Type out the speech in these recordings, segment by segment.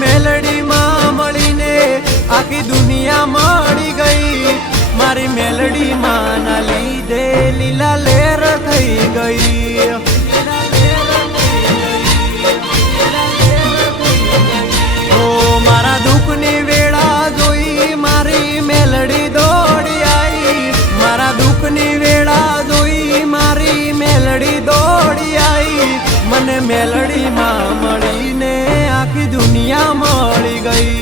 Melody मां मळीने आखी दुनिया मळी गई। मारी मेलडी मां ना लीधे लीला लेर थई गई। ओ मारा दुखनी वेळा जोई मारी मेलडी दौड़ी आई। मारा दुखनी वेळा जोई मारी मेलडी दौड़ी आई। मने मेलडी मां मळीने आखी दुनिया मळी गई।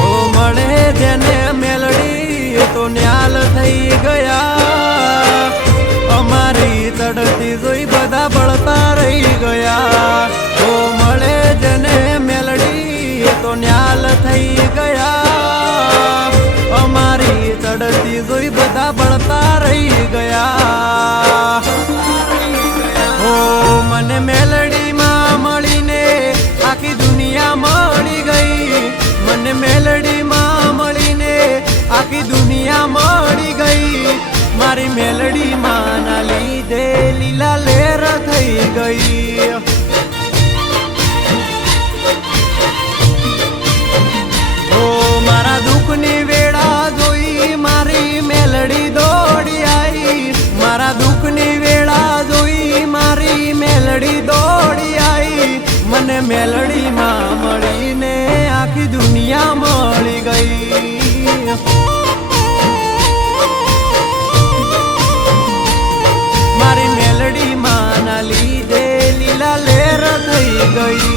ओ मळे जेने मेलडी तो न्याल थई गया। अमारी चढ़ती जोई बधा बळता रही गया। ओ मळे जेने मेलडी तो न्याल थई गया। अमारी चढ़ती जोई बधा बळता रही गया। ओ मने मेलडी मां मळीने आखी दुनिया मळी गई। मने मेलडी मां मळीने आखी दुनिया मळी गई। मारी मेलडी मां ना लीधे लीला लेर थई गई। ओ मारा दुखनी वेळा जोई मारी मेलडी दौड़ी आई। मारा दुखनी वेळा जोई मारी मेलडी दौड़ी आई। मने मेलडी मां मळीने आखी दुनिया मळी गई। मारी मेलडी मां ना लीधे लीला लेर थई गई।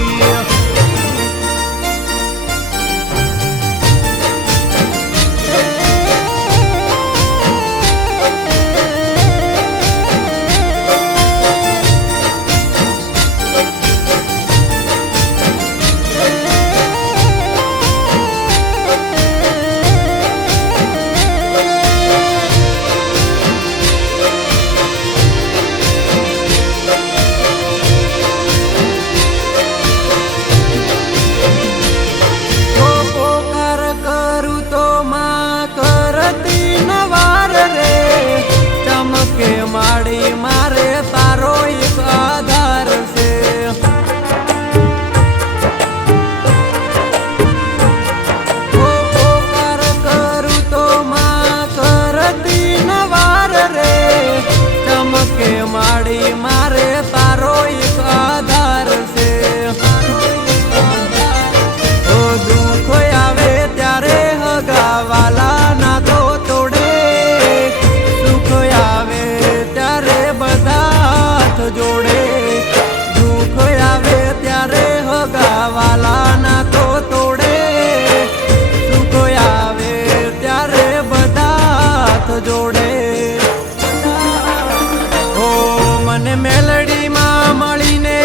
माड़ी मारे तारो एक आधार से। ओ पुकार करूं तो मां करती नवार रे। चमके माड़ी मारे तारो एक आधार से। ओ दुख आवे त्यारे हगावाला ना तो तोड़े। सुख आवे जोड़े। दुख आवे त्यारे हगावाला ना तो तोड़े। सुख आवे त्यारे बधा हाथ जोड़े। ओ मने मेलडी मां मळीने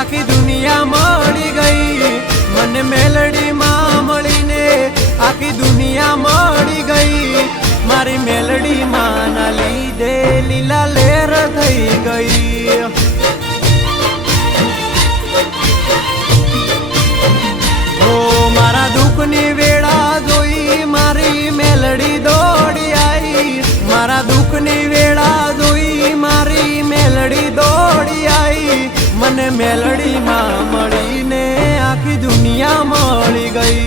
आखी दुनिया मळी गई। मने मेलडी मां मळीने आखी दुनिया मळी गई। मारी मेलडी मां ना लीधे लीला लेर थई गई। ओ मारा दुखनी वेळा जोई मारी मेलडी दौड़ी आई। मारा दुखनी वेळा जोई मारी मेलडी दौड़ी आई। मने मेलडी मां मळीने आखी दुनिया मळी गई।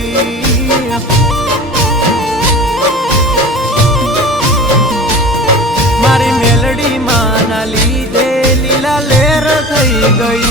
मारी मेलडी मां ना लीधे लीला लेर थई गई।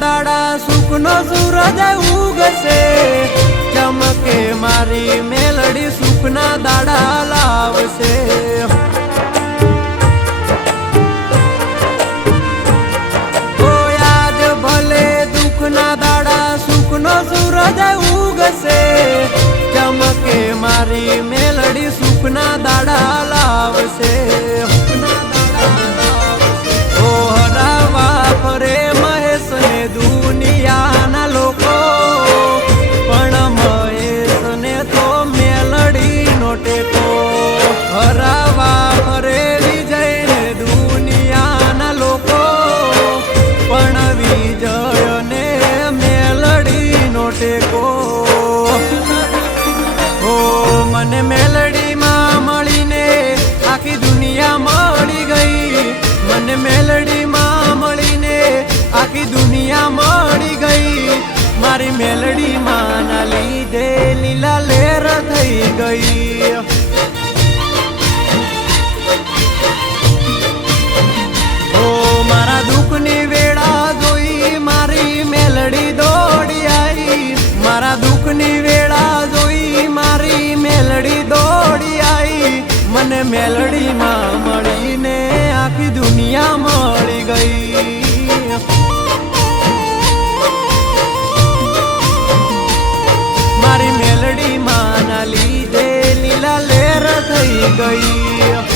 दाड़ा सुखनो सूरज उगसे। चमके मारी मेलडी सुखना दाड़ा लावसे। ओ आज भले दुखना दाड़ा सुखनो सूरज उगसे। चमके मारी मेलडी सुख સુખના દાડા લાવશે, સુખના દાડા લાવશે. ઓ હરાવા ફરે મહેશને દુનિયાના લોકો, પણ મહેશને તો મેલડીનો ટેકો. હરાવા ફરે વિજયને દુનિયાના લોકો, પણ વિજયને મેલડીનો ટેકો. ઓ મને મેલડીમાં મળીને આખી દુનિયા મળી ગઈ, મને મેલડીમાં મળીને આખી દુનિયા મળી ગઈ. મારી મેલડીમાં ના લીધે લીલા લહેર થઈ ગઈ. ઓ મારા દુઃખની વેળા જોઈ મારી મેલડી દોડી આવી, મારા દુઃખની વેળા જોઈ મારી મેલડી દોડી આવી. મને મેલડીમાં મળીને આખી દુનિયા મળી ગઈ. મારી મેલડીમાં ના લીધે લીલા લહેર થઈ ગઈ.